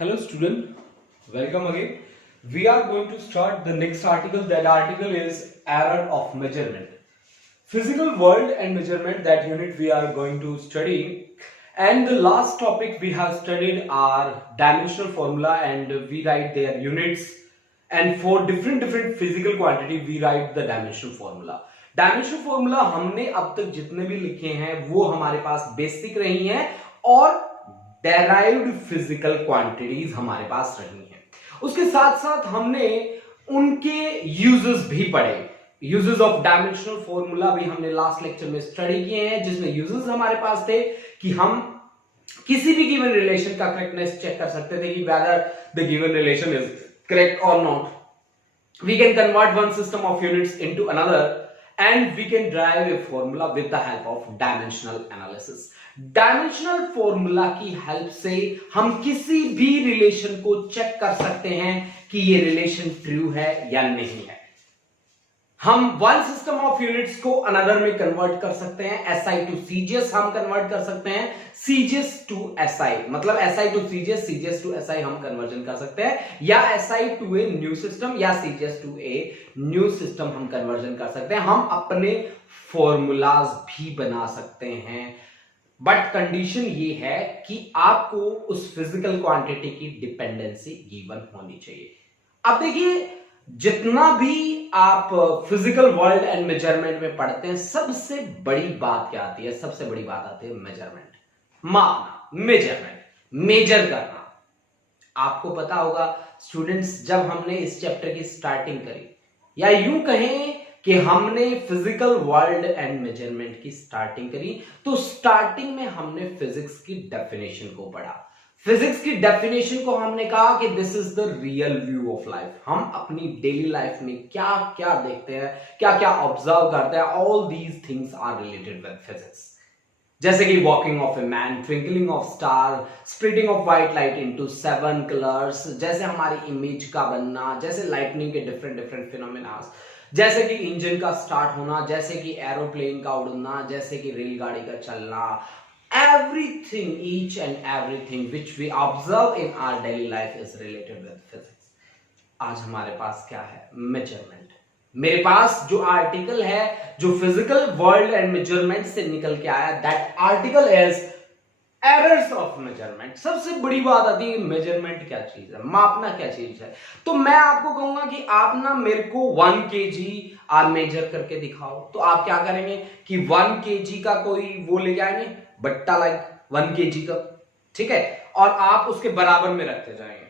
Hello student, welcome again. We are going to start the next article. That article is error of measurement. Physical world and measurement, that unit we are going to study. And the last topic we have studied are dimensional formula and we write their units. And for different physical quantity we write the dimensional formula. Dimensional formula हमने अब तक जितने भी लिखे हैं वो हमारे पास basic रही हैं और डेराइव्ड फिजिकल क्वांटिटीज हमारे पास रही हैं। उसके साथ साथ हमने उनके यूजेस भी पढ़े। यूजेस ऑफ डायमेंशनल फॉर्मूला भी हमने लास्ट लेक्चर में स्टडी किए हैं, जिसमें यूजेस हमारे पास थे कि हम किसी भी गिवन रिलेशन का करेक्टनेस चेक कर सकते थे कि whether the given relation is correct और not. We can convert one system of units into another and we can derive a formula with the help of dimensional analysis. Dimensional formula की help से हम किसी भी relation को check कर सकते हैं कि ये रिलेशन ट्रू है या नहीं है। हम वन सिस्टम ऑफ यूनिट्स को अनदर में कन्वर्ट कर सकते हैं। एसआई टू सीजीएस हम कन्वर्ट कर सकते हैं, सीजीएस टू एसआई मतलब SI to CGS, CGS to SI हम कन्वर्जन कर सकते हैं, या SI to a new system या CGS to a new system हम कन्वर्जन कर सकते हैं। हम अपने फॉर्मूलाज भी बना सकते हैं, बट कंडीशन ये है कि आपको उस फिजिकल क्वांटिटी की डिपेंडेंसी गिवन होनी चाहिए। अब देखिए, जितना भी आप फिजिकल वर्ल्ड एंड मेजरमेंट में पढ़ते हैं, सबसे बड़ी बात क्या आती है? सबसे बड़ी बात आती है मेजरमेंट, मापना, मेजरमेंट, मेजर करना। आपको पता होगा स्टूडेंट्स, जब हमने इस चैप्टर की स्टार्टिंग करी, या यूं कहें कि हमने फिजिकल वर्ल्ड एंड मेजरमेंट की स्टार्टिंग करी, तो स्टार्टिंग में हमने फिजिक्स की डेफिनेशन को पढ़ा। फिजिक्स की डेफिनेशन को हमने कहा कि this is the real view of life. हम अपनी डेली लाइफ में क्या क्या देखते हैं, क्या क्या ऑब्जर्व करते हैं, all these things are related with physics. जैसे कि walking of a man, twinkling of star, splitting of white light into 7 colours, जैसे हमारी इमेज का बनना, जैसे लाइटनिंग के डिफरेंट फिनोमेना, जैसे कि इंजन का स्टार्ट होना, जैसे कि एरोप्लेन का उड़ना, जैसे कि रेलगाड़ी का चलना। Everything, each and everything which we observe in our daily life is related with physics. आज हमारे पास क्या है? मेजरमेंट। मेरे पास जो आर्टिकल है, जो फिजिकल वर्ल्ड एंड मेजरमेंट से निकल के आया, that article is errors of measurement. सबसे बड़ी बात आती है मेजरमेंट क्या चीज है, मापना क्या चीज है। तो मैं आपको कहूंगा कि आप ना मेरे को 1 kg आप मेजर करके दिखाओ, तो आप क्या करेंगे कि 1 kg का कोई वो ले जाएंगे, बट्टा, लाइक 1 kg का, ठीक है, और आप उसके बराबर में रखते जाएंगे,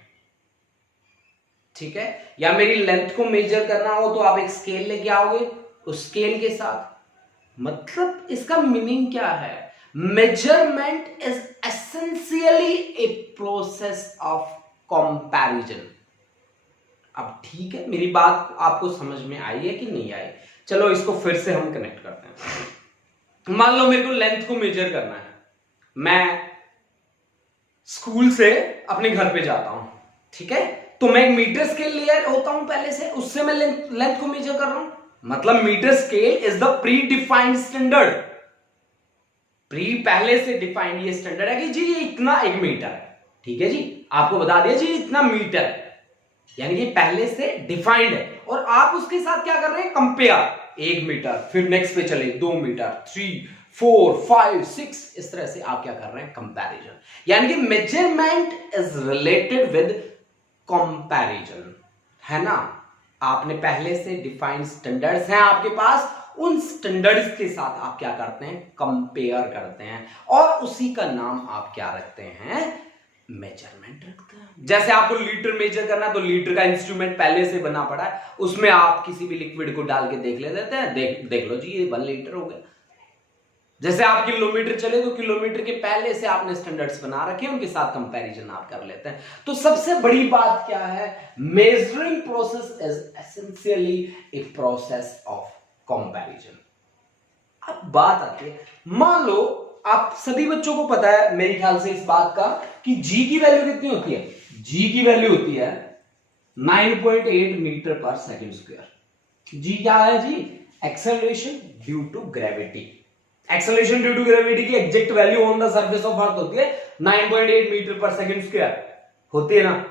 ठीक है। या मेरी लेंथ को मेजर करना हो तो आप एक स्केल लेके आओगे, उस स्केल के साथ। मतलब इसका मीनिंग क्या है? Measurement is essentially a process of comparison. अब ठीक है, मेरी बात आपको समझ में आई है कि नहीं आई? चलो इसको फिर से हम कनेक्ट करते हैं। मान लो मेरे को लेंथ को मेजर करना है, मैं स्कूल से अपने घर पे जाता हूं, ठीक है, तो मैं एक मीटर स्केल लिया होता हूं पहले से, उससे मैं लेंथ को मेजर कर रहा हूं। मतलब metre scale is the pre defined standard. Pre पहले से डिफाइंड ये स्टैंडर्ड है कि जी ये इतना 1 मीटर है, ठीक है जी, आपको बता दिया जी इतना मीटर है, यानी कि पहले से डिफाइंड है। और आप उसके साथ क्या कर रहे हैं? कंपेयर। 1 मीटर, फिर नेक्स्ट पे चले 2 मीटर, 3, 4, 5, 6, इस तरह से आप क्या कर रहे हैं? कंपैरिजन। यानी कि measurement is related with comparison, है ना। आपने पहले से डिफाइंड स्टैंडर्ड्स हैं आपके पास, उन स्टैंडर्ड्स के साथ आप क्या करते हैं? कंपेयर करते हैं, और उसी का नाम आप क्या रखते हैं? मेजरमेंट रखते हैं। जैसे आपको लीटर मेजर करना है, तो लीटर का इंस्ट्रूमेंट पहले से बना पड़ा है, उसमें आप किसी भी लिक्विड को डाल के देख लेते हैं, देख लो जी ये 1 लीटर हो गया। जैसे आप किलोमीटर चले, तो किलोमीटर के पहले से आपने स्टैंडर्ड्स बना रखे हैं, उनके साथ कंपैरिजन आप कर लेते हैं। तो सबसे बड़ी बात क्या है? Measuring process is essentially a process of comparison. अब बात आती है, मान लो आप सभी बच्चों को पता है मेरे ख्याल से इस बात का कि जी की वैल्यू कितनी होती है? जी की वैल्यू होती है 9.8 मीटर पर सेकंड स्क्वायर। जी क्या है g? Acceleration due to gravity. Acceleration due to gravity की exact value on the surface of earth होती है 9.8 मीटर पर सेकंड स्क्वायर। होती है ना।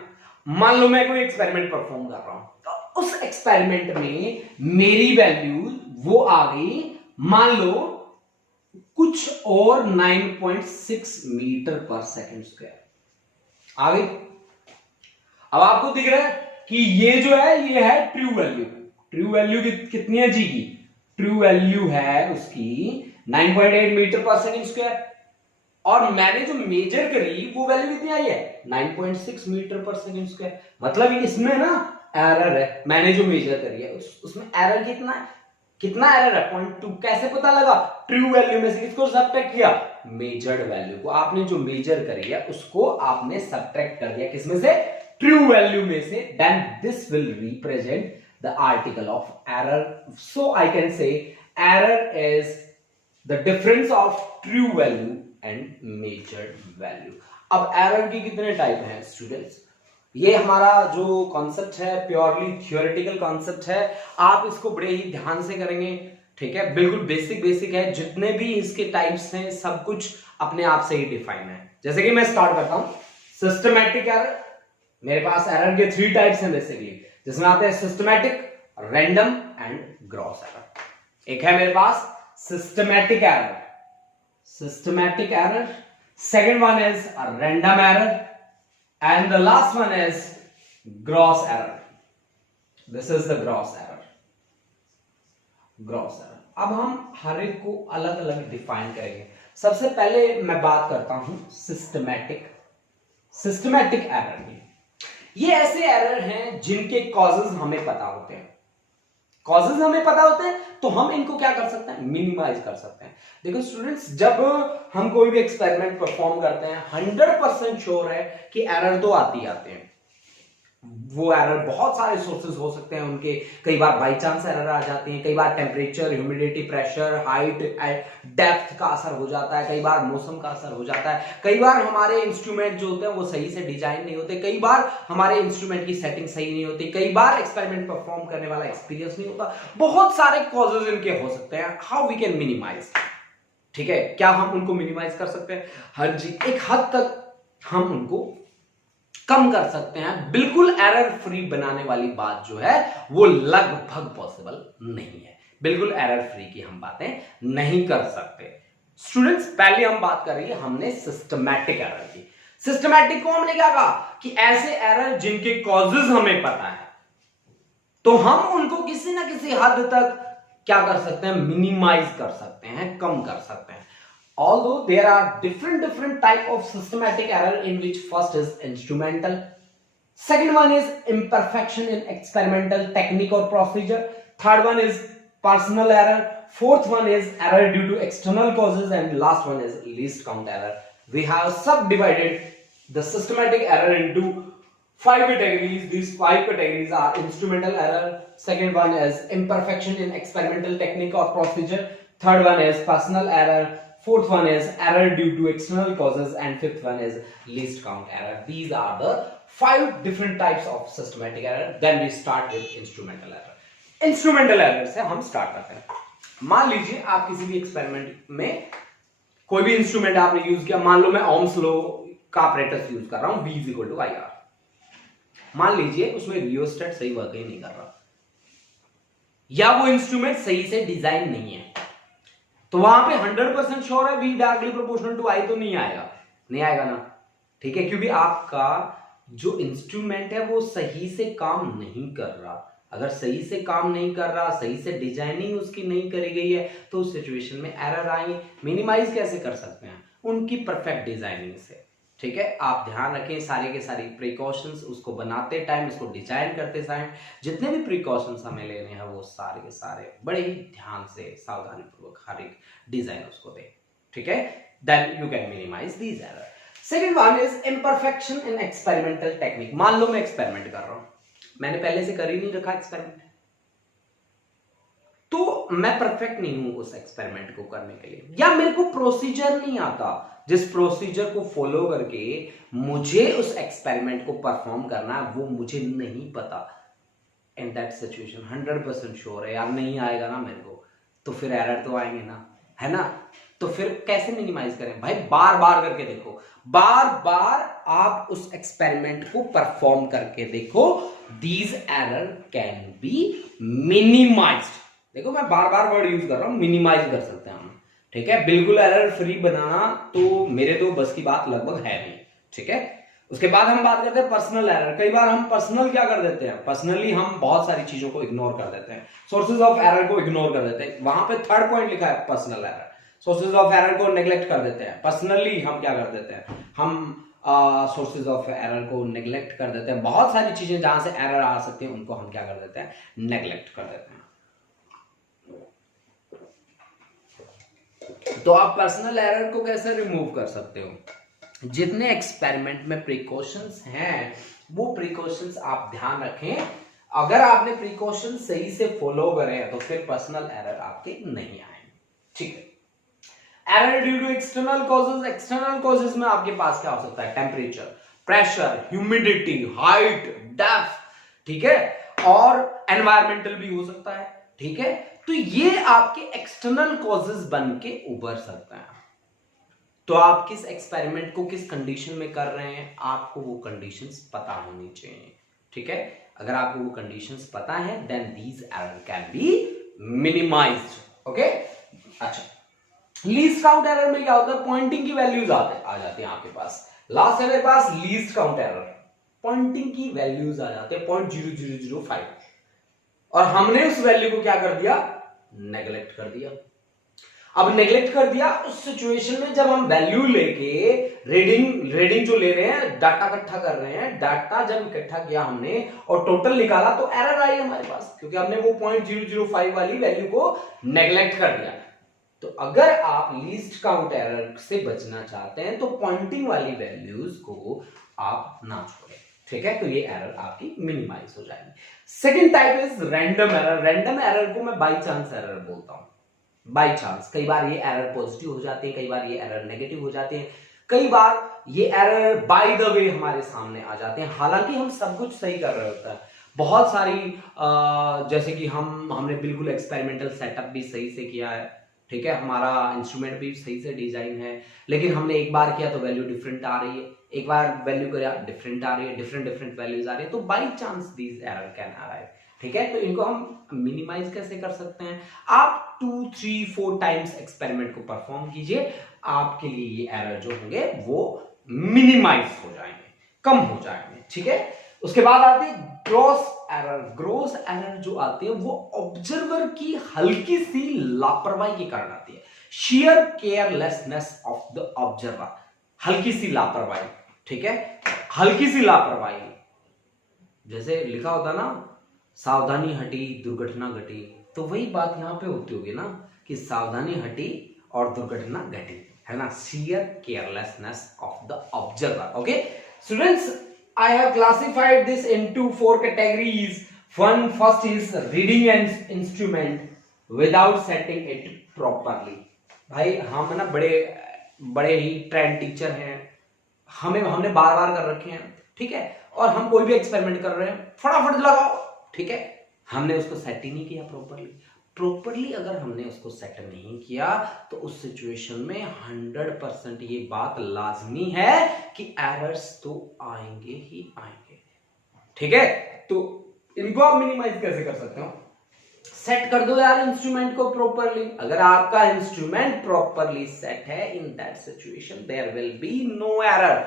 मान लो मैं कोई एक्सपेरिमेंट परफॉर्म कर रहा हूं, तो उस एक्सपेरिमेंट में मेरी वैल्यू वो आ गई, मान लो कुछ और 9.6 मीटर पर सेकेंड स्क्वायर आ गई। अब आपको दिख रहा है कि ये जो है ये है ट्रू वैल्यू। ट्रू वैल्यू कितनी है जी की? ट्रू वैल्यू है उसकी 9.8 मीटर पर सेकेंड स्क्वायर, और मैंने जो मेजर करी वो वैल्यू कितनी आई है? 9.6 मीटर पर सेकेंड स्क्वायर। मतलब इसमें ना एरर है, मैंने जो मेजर करी है उसमें एरर कितना है? कितना एरर है? 0.2। कैसे पता लगा? ट्रू वैल्यू में से किसको सब्ट्रैक्ट किया? मेजर्ड वैल्यू को। आपने जो मेजर करी है उसको आपने सब्ट्रैक्ट कर दिया, किसमें से? ट्रू वैल्यू में से। Then this will represent the article of error. So I can say error is the difference of true value and measured value. अब एरर की कितने टाइप हैं स्टूडेंट्स? ये हमारा जो कॉन्सेप्ट है प्योरली थियोरेटिकल कॉन्सेप्ट है, आप इसको बड़े ही ध्यान से करेंगे, ठीक है? बिल्कुल बेसिक है। जितने भी इसके टाइप्स हैं सब कुछ अपने आप से ही डिफाइन है। जैसे कि मैं स्टार्ट करता हूं, सिस्टमैटिक एरर। मेरे पास एरर के 3 टाइप्स हैं बेसिकली, जिसमें आते हैं systematic, random and gross error. एक है मेरे पास systematic error, second one is a random error, and the last one is gross error. This is the gross error. अब हम हर एक को अलग अलग डिफाइन करेंगे। सबसे पहले मैं बात करता हूं सिस्टमैटिक एरर की। ये ऐसे एरर हैं जिनके कॉजेज हमें पता होते हैं। तो हम इनको क्या कर सकते हैं? मिनिमाइज कर सकते हैं। देखो स्टूडेंट्स, जब हम कोई भी एक्सपेरिमेंट परफॉर्म करते हैं 100% श्योर है कि एरर तो आते हैं। वो एरर बहुत सारे सोर्सेज हो सकते हैं उनके। कई बार बाई चांस एरर आ जाती है, कई बार temperature, humidity, pressure, height, depth का असर हो जाता है, कई बार मौसम का असर हो जाता है, कई बार हमारे इंस्ट्रूमेंट जो होते हैं वो सही से डिजाइन नहीं होते, कई बार हमारे इंस्ट्रूमेंट की सेटिंग सही नहीं होती, कई बार एक्सपेरिमेंट परफॉर्म करने वाला एक्सपीरियंस नहीं होता। बहुत सारे कॉजेज इनके हो सकते हैं। How we can minimise? ठीक है, क्या हम उनको मिनिमाइज कर सकते हैं? हर जी एक हद तक हम उनको कम कर सकते हैं। बिल्कुल एरर फ्री बनाने वाली बात जो है वो लगभग पॉसिबल नहीं है। बिल्कुल एरर फ्री की हम बातें नहीं कर सकते। स्टूडेंट्स, पहले हम बात कर रही है हमने सिस्टमैटिक एरर की। सिस्टमैटिक को हमने क्या कहा कि ऐसे एरर जिनके कॉजेज हमें पता है, तो हम उनको किसी ना किसी हद तक क्या कर सकते हैं? मिनिमाइज कर सकते हैं, कम कर सकते हैं। Although there are different type of systematic error, in which first is instrumental, second one is imperfection in experimental technique or procedure, third one is personal error, fourth one is error due to external causes, and last one is least count error. We have subdivided the systematic error into 5 categories. These 5 categories are instrumental error, second one is imperfection in experimental technique or procedure, third one is personal error, fourth one is error due to external causes, and fifth one is least count error. These are the 5 different types of systematic error. Then we start with instrumental error. Instrumental error से हम start करते हैं। मान लीजिए आप किसी भी experiment में कोई भी इंस्ट्रूमेंट आपने यूज किया। मान लो मैं ओम्स लॉ का अपरेटस यूज कर रहा हूं, V = IR। मान लीजिए उसमें रियोस्टेट सही वर्क ही नहीं कर रहा, या वो इंस्ट्रूमेंट सही से डिजाइन नहीं है, तो वहां पे 100% श्योर है V directly proportional to I तो नहीं आएगा ना। ठीक है, क्योंकि आपका जो इंस्ट्रूमेंट है वो सही से काम नहीं कर रहा। अगर सही से काम नहीं कर रहा, सही से डिजाइनिंग उसकी नहीं करी गई है, तो उस सिचुएशन में एरर आएंगे। मिनिमाइज कैसे कर सकते हैं? उनकी परफेक्ट डिजाइनिंग से। ठीक है, आप ध्यान रखें सारे के सारी प्रिकॉशंस, उसको बनाते टाइम, उसको डिजाइन करते टाइम जितने भी प्रिकॉशंस हमें लेने हैं वो सारे के सारे बड़े ही ध्यान से सावधानी पूर्वक हर एक डिजाइन उसको दे। ठीक है, then you can minimise these error. Second one is imperfection in experimental technique. मान लो मैं एक्सपेरिमेंट कर रहा हूं, मैंने पहले से कर ही नहीं रखा एक्सपेरिमेंट, तो मैं परफेक्ट नहीं हूं उस एक्सपेरिमेंट को करने के लिए, या मेरे को प्रोसीजर नहीं आता जिस प्रोसीजर को फॉलो करके मुझे उस एक्सपेरिमेंट को परफॉर्म करना है वो मुझे नहीं पता। इन दैट सिचुएशन 100% श्योर है यार नहीं आएगा ना मेरे को, तो फिर एरर तो आएंगे ना, है ना। तो फिर कैसे मिनिमाइज करें भाई? बार बार करके देखो, बार बार आप उस एक्सपेरिमेंट को परफॉर्म करके देखो, these error can be minimised. देखो मैं बार बार वर्ड यूज कर रहा हूं, मिनिमाइज कर सकते हैं हम, ठीक है। बिल्कुल एरर फ्री बनाना तो मेरे तो बस की बात लगभग है नहीं, ठीक है। उसके बाद हम बात करते हैं पर्सनल एरर। कई बार हम पर्सनल क्या कर देते हैं, पर्सनली हम बहुत सारी चीजों को इग्नोर कर देते हैं, सोर्सेज ऑफ एरर को इग्नोर कर देते हैं। वहां पे थर्ड पॉइंट लिखा है personal error, sources of error को नेग्लेक्ट कर देते हैं। पर्सनली हम क्या कर देते हैं, हम सोर्सेज ऑफ एरर को नेग्लेक्ट कर देते हैं। बहुत सारी चीजें जहां से एरर आ सकती है उनको हम क्या कर देते हैं, नेग्लेक्ट कर देते हैं। तो आप पर्सनल एरर को कैसे रिमूव कर सकते हो? जितने एक्सपेरिमेंट में प्रिकॉशंस हैं वो प्रिकॉशंस आप ध्यान रखें। अगर आपने प्रिकॉशन सही से फॉलो करें तो फिर पर्सनल एरर आपके नहीं आएंगे, ठीक है। Error due to external causes, external causes में आपके पास क्या हो सकता है, temperature, pressure, humidity, height, depth, ठीक है, और एनवायरमेंटल भी हो सकता है, ठीक है। तो ये आपके एक्सटर्नल कॉजेज बन के उभर सकता है। तो आप किस एक्सपेरिमेंट को किस कंडीशन में कर रहे हैं, आपको वो कंडीशंस पता होनी चाहिए, ठीक है। अगर आपको वो कंडीशंस पता है then these error can be minimised, okay. अच्छा, लीस्ट काउंट एरर में क्या होता है, पॉइंटिंग की वैल्यूज आ जाती है आपके पास। लास्ट है मेरे पास लीस्ट काउंट एरर, पॉइंटिंग की वैल्यूज आ जाते हैं 0.0005 और हमने उस वैल्यू को क्या कर दिया, नेग्लेक्ट कर दिया। अब नेग्लेक्ट कर दिया उस सिचुएशन में जब हम वैल्यू लेके रीडिंग जो ले रहे हैं, डाटा इकट्ठा कर रहे हैं, डाटा जब इकट्ठा किया हमने और टोटल निकाला तो एरर आई हमारे पास, क्योंकि हमने वो 0.005 वाली वैल्यू को नेग्लेक्ट कर दिया। तो अगर आप लीस्ट काउंट एरर से बचना चाहते हैं तो पॉइंटिंग वाली वैल्यूज को आप ना छोड़ें, ठीक है। तो ये एरर आपकी मिनिमाइज हो जाएगी। Second type is random error. Random error को मैं बाई चांस एरर बोलता हूं। बाई चांस, कई बार ये एरर पॉजिटिव हो जाते हैं, कई बार ये एरर नेगेटिव हो जाते हैं, कई बार ये एरर बाय द वे हमारे सामने आ जाते हैं, हालांकि हम सब कुछ सही कर रहे होता है। बहुत सारी जैसे कि हमने बिल्कुल एक्सपेरिमेंटल सेटअप भी सही से किया है, ठीक है, हमारा इंस्ट्रूमेंट भी सही से डिजाइन है, लेकिन हमने एक बार किया तो वैल्यू डिफरेंट आ रही है, एक बार वैल्यू किया डिफरेंट आ रही है, डिफरेंट वैल्यूज आ रही है, तो by chance these error can arrive, ठीक है। तो इनको हम मिनिमाइज कैसे कर सकते हैं, आप 2, 3, 4 टाइम्स एक्सपेरिमेंट को परफॉर्म कीजिए, आपके लिए ये एरर जो होंगे वो मिनिमाइज हो जाएंगे, कम हो जाएंगे, ठीक है। उसके बाद आती है ग्रॉस एरर। ग्रॉस एरर जो आती है वो ऑब्जर्वर की हल्की सी लापरवाही के कारण आती है, share carelessness of the observer, हल्की सी लापरवाही, ठीक है, हल्की सी लापरवाही। जैसे लिखा होता ना, सावधानी हटी दुर्घटना घटी, तो वही बात यहां पे होती होगी ना कि सावधानी हटी और दुर्घटना घटी, है ना, share carelessness of the observer, okay students. I have classified this into 4 categories. First is reading an instrument without setting it properly. भाई हम ना बड़े ही ट्रेंड टीचर हैं, हमने बार बार कर रखे हैं, ठीक है, और हम कोई भी एक्सपेरिमेंट कर रहे हैं फटाफट लगाओ, ठीक है, हमने उसको सेट ही नहीं किया प्रॉपरली अगर हमने उसको सेट नहीं किया तो उस सिचुएशन में 100% ये बात लाजमी है कि एरर्स तो आएंगे ही आएंगे, ठीक है। तो इनको आप मिनिमाइज कैसे कर सकते हो, सेट कर दो यार इंस्ट्रूमेंट को प्रॉपरली। अगर आपका इंस्ट्रूमेंट प्रॉपरली सेट है, in that situation there will be no error,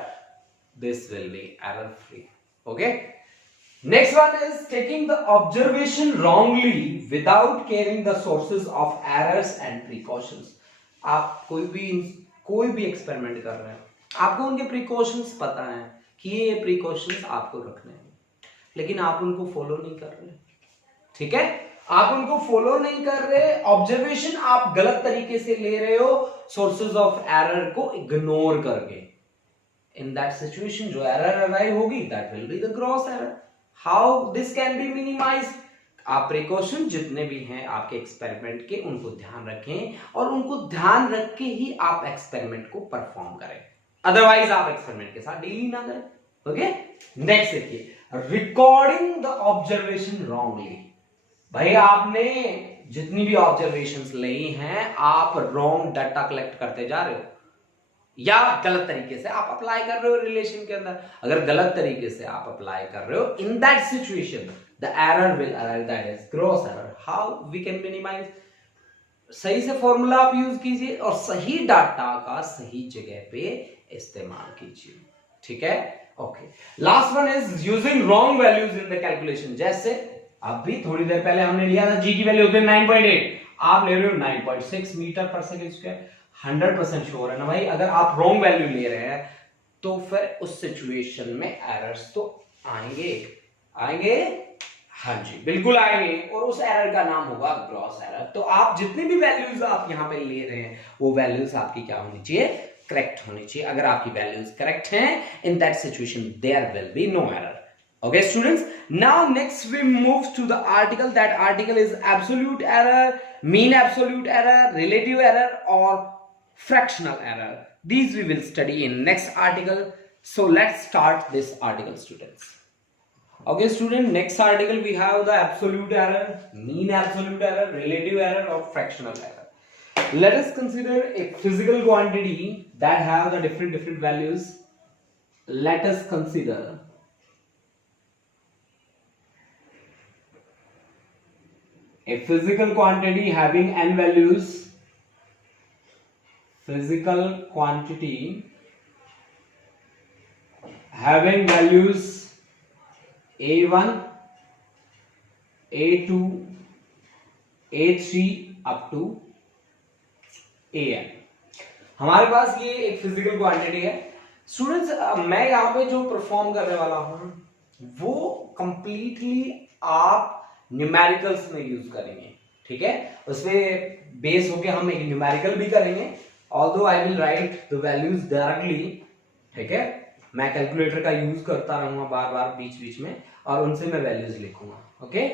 this will be error free, okay. Next one is taking the observation wrongly without caring the sources of errors and precautions. आप कोई भी experiment कर रहे हैं, आपको उनके precautions पता है कि ये प्रिकॉशंस आपको रखने हैं, लेकिन आप उनको फॉलो नहीं कर रहे, ठीक है, आप उनको फॉलो नहीं कर रहे, ऑब्जर्वेशन आप गलत तरीके से ले रहे हो, सोर्सेज ऑफ एरर को इग्नोर करके। इन दैट सिचुएशन जो एरर अराइव होगी that will be the gross error. How this can be minimized? आप प्रिकॉशन जितने भी हैं आपके एक्सपेरिमेंट के उनको ध्यान रखें और उनको ध्यान रख के ही आप एक्सपेरिमेंट को परफॉर्म करें, अदरवाइज आप एक्सपेरिमेंट के साथ डील ना करें, ओके। नेक्स्ट देखिए, रिकॉर्डिंग द ऑब्जर्वेशन रॉन्गली। भाई आपने जितनी भी ऑब्जर्वेशंस ली हैं आप रॉन्ग डाटा कलेक्ट करते जा रहे हो या गलत तरीके से आप अप्लाई कर रहे हो रिलेशन के अंदर। अगर गलत तरीके से आप अप्लाई कर रहे हो, in that situation the error will arise, that is gross error. How we can minimise? सही से फॉर्मूला आप यूज कीजिए और सही डाटा का सही जगह पे इस्तेमाल कीजिए, ठीक है। Okay, last one is using wrong values in the calculation. जैसे अभी थोड़ी देर पहले हमने लिया था जी की वैल्यू होती है 9.8, आप ले रहे हो 9.6 मीटर पर सेकंड स्क्वायर। 100% श्योर है ना भाई, अगर आप रॉन्ग वैल्यू ले रहे हैं तो फिर उस सिचुएशन में एरर्स तो आएंगे आएंगे, हाँ जी बिल्कुल आएंगे, और उस एरर का नाम होगा ग्रॉस एरर। तो आप जितनी भी वैल्यूज आप यहां पे ले रहे हैं वो वैल्यूज आपकी क्या होनी चाहिए? करेक्ट होनी चाहिए। अगर आपकी वैल्यूज करेक्ट हैं, in that situation there will be no error. Okay students, now next we move to the article. That article is absolute error, mean absolute error, relative error or fractional error. These we will study in next article. So let's start this article students. Okay student, next article we have the absolute error, mean absolute error, relative error or fractional error. Let us consider a physical quantity that have the different values. Let us consider a physical quantity having n values, physical quantity having values a1, a2, a3 up to an। हमारे पास ये एक physical quantity है students. मैं यहाँ पे जो perform करने वाला हूं वो कंप्लीटली आप न्यूमेरिकल्स में यूज करेंगे, ठीक है। उसमें बेस होके हम एक न्यूमेरिकल भी करेंगे, although I will write the values directly, ठीक है। मैं कैलकुलेटर का यूज करता रहूंगा बार बार बीच बीच में और उनसे मैं वैल्यूज लिखूंगा, ओके।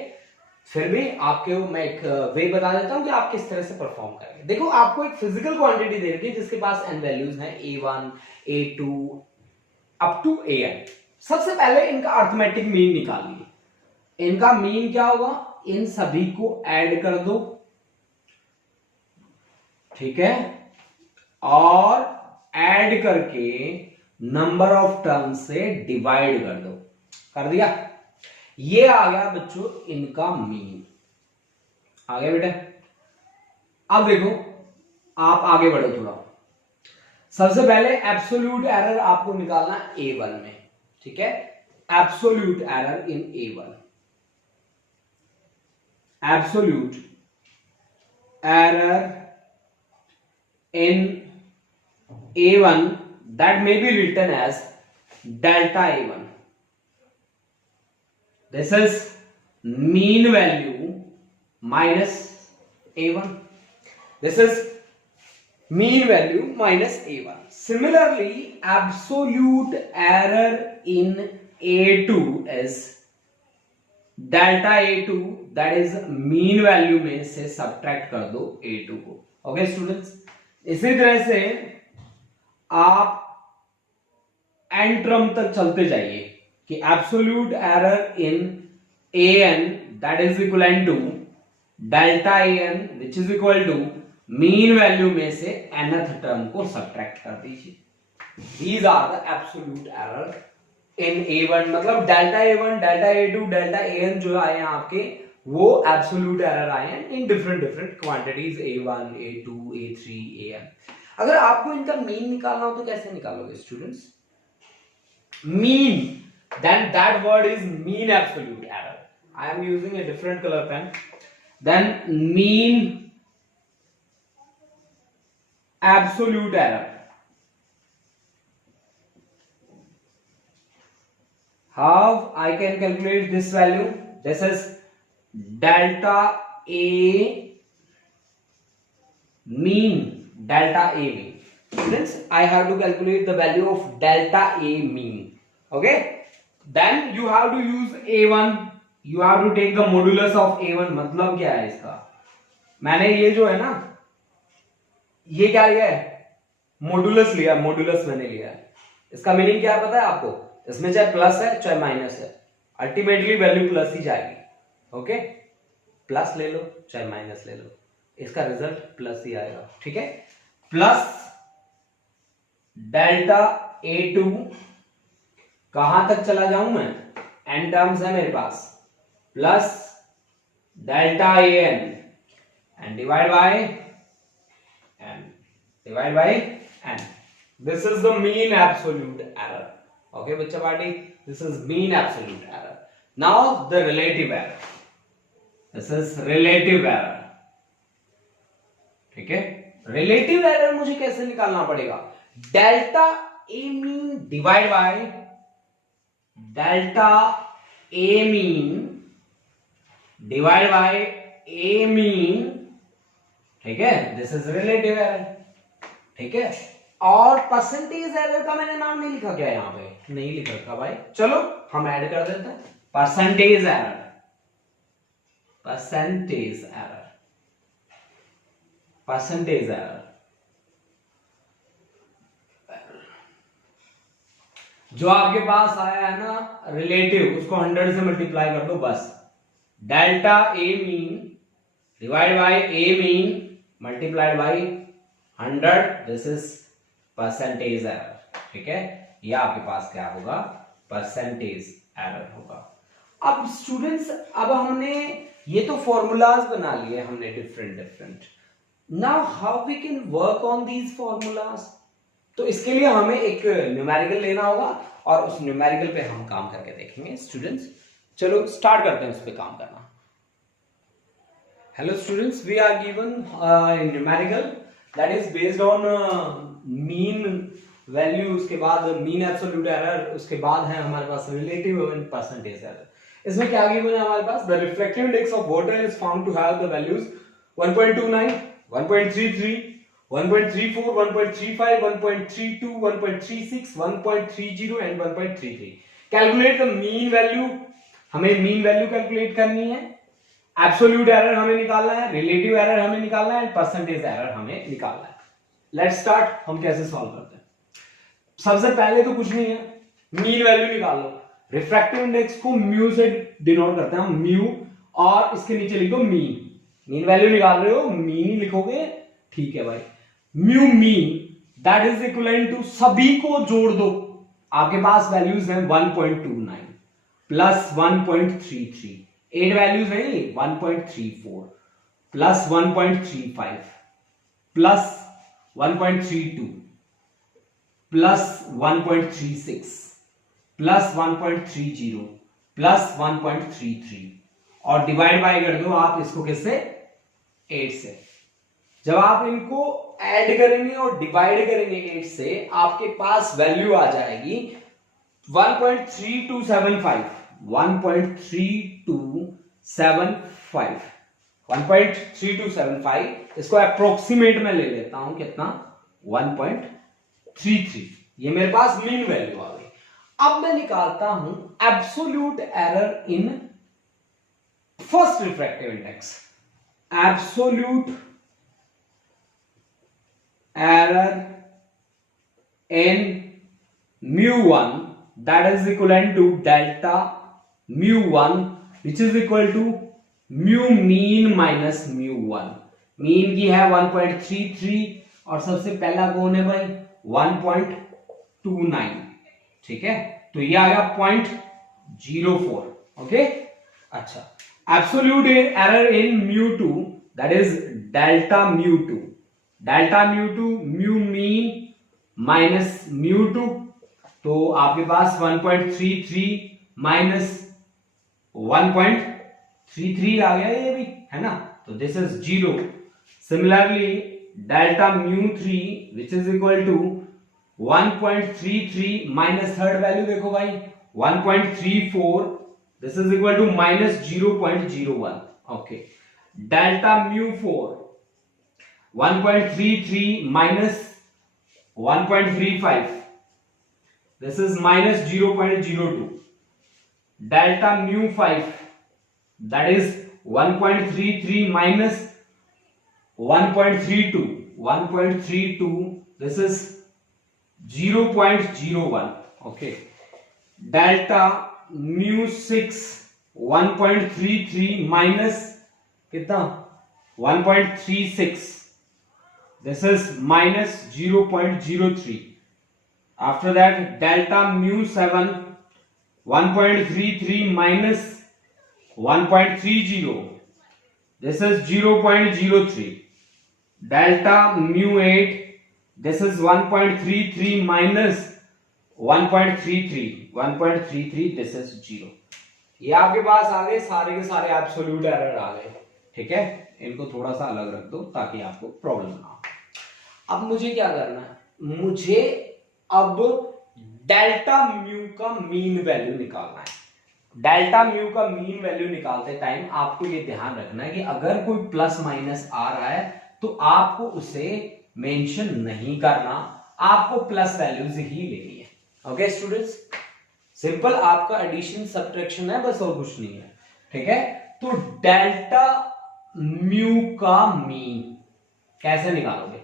फिर भी आपको मैं एक वे बता देता हूं कि आप किस तरह से परफॉर्म करेंगे। देखो, आपको एक फिजिकल क्वांटिटी दे रखी है जिसके पास n वैल्यूज हैं, a1, a2 up to an। सबसे पहले इनका अर्थमेटिक मीन निकालिए। इनका मीन क्या होगा? इन सभी को ऐड कर दो, ठीक है, और ऐड करके नंबर ऑफ टर्म से डिवाइड कर दो। कर दिया? ये आ गया बच्चों इनका मीन। आ गया बेटा? अब देखो, आप आगे बढ़ो थोड़ा। सबसे पहले एब्सोल्यूट एरर आपको निकालना A1 में, ठीक है। Absolute error in A1, absolute error in A1 that may be written as delta A1. This is mean value minus A1. This is mean value minus A1. Similarly, absolute error in A2 is delta A2, that is mean value में से subtract कर दो A2 को। Okay students, इसी तरह से आप N term तक चलते जाइए कि absolute error in an that is equal to delta an which is equal to mean value में से nth टर्म को सब्ट्रैक्ट कर दीजिए। These are the absolute error in A1, मतलब delta A1, delta A2, delta AN जो आए हैं आपके, वो एब्सोल्यूट एरर आए हैं in different quantities A1, A2, A3, AN। अगर आपको इनका मीन निकालना हो तो कैसे निकालोगे students? Mean, then that word is mean absolute error. I am using a different colour pen. Then mean absolute error, how I can calculate this value? This is delta A mean, delta A mean. Students, I have to calculate the value of delta A mean. Okay? Then you have to use A1. You have to take the modulus of A1. मतलब क्या है इसका? मैंने ये जो है ना, ये क्या लिया है? मॉडुलस लिया, मॉडुलस मैंने लिया है। इसका मीनिंग क्या पता है आपको? इसमें चाहे प्लस है चाहे माइनस है, अल्टीमेटली वैल्यू प्लस ही जाएगी। ओके, प्लस ले लो चाहे माइनस ले लो, इसका रिजल्ट प्लस ही आएगा, ठीक है। प्लस डेल्टा A2, कहां तक चला जाऊं मैं, n टर्म्स है मेरे पास, plus delta AN and divide by n. This is the mean absolute error. Okay, बच्चा party, this is mean absolute error. Now the relative error. This is relative error. ठीक है, relative error मुझे कैसे निकालना पड़ेगा, delta A mean divide by delta A mean divide by A mean, ठीक है, this is relative error, ठीक है। और परसेंटेज एरर का मैंने नाम नहीं लिखा क्या यहां पे, नहीं लिख रखा भाई, चलो हम ऐड कर देते हैं percentage error, percentage error, percentage error. जो आपके पास आया है ना रिलेटिव, उसको 100 से मल्टीप्लाई कर दो बस, delta A mean divide by A mean multiplied by 100, this is percentage error, ठीक है। ये आपके पास क्या होगा, परसेंटेज एरर होगा। अब स्टूडेंट्स, अब हमने ये तो फॉर्मूलाज बना लिए हमने different, now how we can work on these formulas. तो इसके लिए हमें एक न्यूमेरिकल लेना होगा और उस न्यूमेरिकल पे हम काम करके देखेंगे स्टूडेंट्स। चलो स्टार्ट करते हैं उस पे काम करना। Hello students, we are given a numerical that is based on mean value, उसके बाद mean absolute error, उसके बाद है हमारे पास relative and percentage error। इसमें क्या given है हमारे पास, the refractive index of water is found to have the values 1.29, 1.33, 1.34, 1.35, 1.32, 1.36, 1.30 and 1.33। Calculate the mean value, हमें mean value calculate करनी है, एब्सोल्यूट एरर हमें निकालना है, रिलेटिव एरर हमें निकालना है, परसेंटेज एरर हमें निकालना है। लेट्स स्टार्ट, हम कैसे सॉल्व करते हैं। सबसे पहले तो कुछ नहीं है, मीन वैल्यू निकाल लो। रिफ्रैक्टिव इंडेक्स को म्यू से डिनोट करते हैं हम, म्यू, और इसके नीचे लिखो मीन। मीन वैल्यू निकाल रहे हो, मीन लिखोगे, ठीक है भाई। Mu mean that is equivalent to, सभी को जोड़ दो, आपके पास वैल्यूज हैं 1.29 प्लस 1.33, 8 वैल्यूज है, 1.34 plus 1.35 plus 1.32 plus 1.36 plus 1.30 plus 1.33, और डिवाइड बाय कर दो आप इसको किससे, 8 से। जब आप इनको ऐड करेंगे और डिवाइड करेंगे 8 से, आपके पास वैल्यू आ जाएगी 1.3275, 1.3275, इसको अप्रोक्सीमेट में ले लेता हूं, कितना, 1.33। ये मेरे पास मीन वैल्यू आ गई। अब मैं निकालता हूं absolute error in first refractive index. Absolute error in mu1 that is equivalent to delta mu1 which is equal to mu mean minus mu1। Mean की है 1.33 और सबसे पहला कौन है भाई, 1.29, ठीक है। तो ये आ गया 0.04, ओके। अच्छा, absolute error in mu2 that is delta mu2, delta mu2 mu mean minus mu2, तो आपके पास 1.33 माइनस 1.33 आ गया, ये भी है ना, तो this is 0। Similarly delta mu3 which is equal to 1.33 minus third value देखो भाई 1.34, this is equal to minus 0.01, okay. Delta mu4 1.33 minus 1.35, this is minus 0.02. Delta mu5 that is 1.33 minus 1.32, 1.32, this is 0.01, okay. Delta mu6 1.33 minus कितना 1.36, this is minus 0.03. After that delta mu 7 1.33 minus 1.30, this is 0.03. Delta mu 8, this is 1.33 minus 1.33, this is 0. ये आपके पास आ गए सारे के सारे absolute error आ गए, ठीक है। इनको थोड़ा सा अलग रख दो ताकि आपको प्रॉब्लम ना हो। अब मुझे क्या करना है, मुझे अब डेल्टा म्यू का मीन वैल्यू निकालना है। डेल्टा म्यू का मीन वैल्यू निकालते टाइम आपको ये ध्यान रखना है कि अगर कोई प्लस माइनस आ रहा है तो आपको उसे मेंशन नहीं करना, आपको प्लस वैल्यूज ही लेनी है। ओके स्टूडेंट्स, सिंपल आपका एडिशन सब्ट्रैक्शन है बस, और कुछ नहीं है, ठीक है। तो डेल्टा म्यू का मीन कैसे निकालोगे?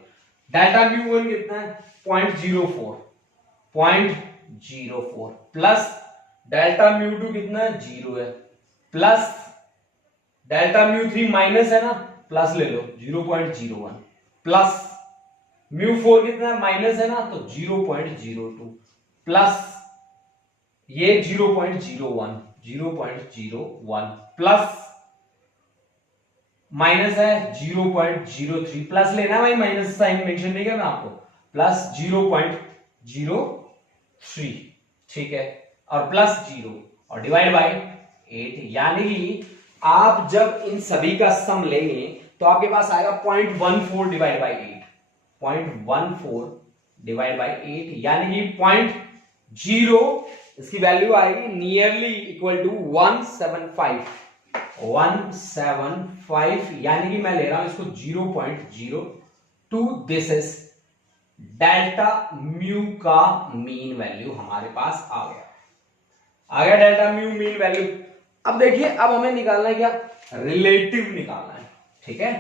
डेल्टा म्यू 1 कितना है 0.04 प्लस डेल्टा म्यू 2 कितना है 0 है, प्लस डेल्टा म्यू 3 माइनस है ना, प्लस ले लो 0.01, प्लस म्यू 4 कितना है माइनस है ना, तो 0.02, प्लस ये 0.01 प्लस माइनस है 0.03, प्लस लेना भाई, माइनस साइन मेंशन नहीं करना आपको, प्लस 0.03, ठीक है, और प्लस 0 और डिवाइड बाय 8, यानी कि आप जब इन सभी का सम लेंगे तो आपके पास आएगा 0.14 डिवाइड बाय 8, 0.14 डिवाइड बाय 8, यानी कि 0.0, इसकी वैल्यू आएगी नियरली इक्वल टू 175, यानी कि मैं ले रहा हूं इसको 0.02। दिस इज डेल्टा म्यू का मीन वैल्यू हमारे पास आ गया डेल्टा म्यू मीन वैल्यू। अब देखिए, अब हमें निकालना है क्या, रिलेटिव निकालना है, ठीक है।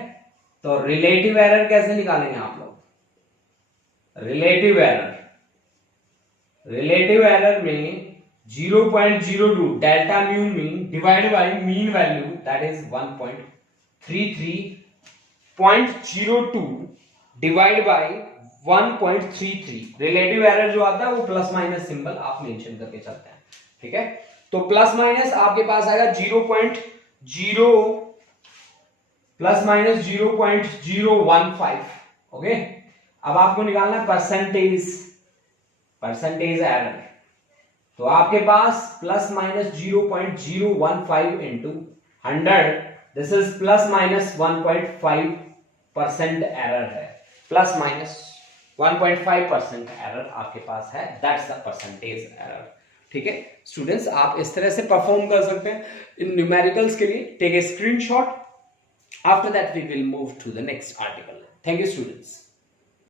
तो रिलेटिव एरर कैसे निकालेंगे आप लोग? रिलेटिव एरर में 0.02 delta mu mean divide by mean value that is 1.33.02 divide by 1.33। Relative error जो आता है वो प्लस माइनस सिंबल आप मेंशन करके चलते हैं, ठीक है। तो प्लस माइनस आपके पास आएगा 0.0 प्लस माइनस 0.015, ओके। अब आपको निकालना है परसेंटेज एरर, तो आपके पास plus minus 0.015 into 100, this is plus minus 1.5% error है, प्लस माइनस 1.5% एरर आपके पास है, दैट्स द परसेंटेज एरर, ठीक है। स्टूडेंट्स, आप इस तरह से परफॉर्म कर सकते हैं इन न्यूमेरिकल्स के लिए। Take a screenshot, after that we will move to the next article. Thank you students.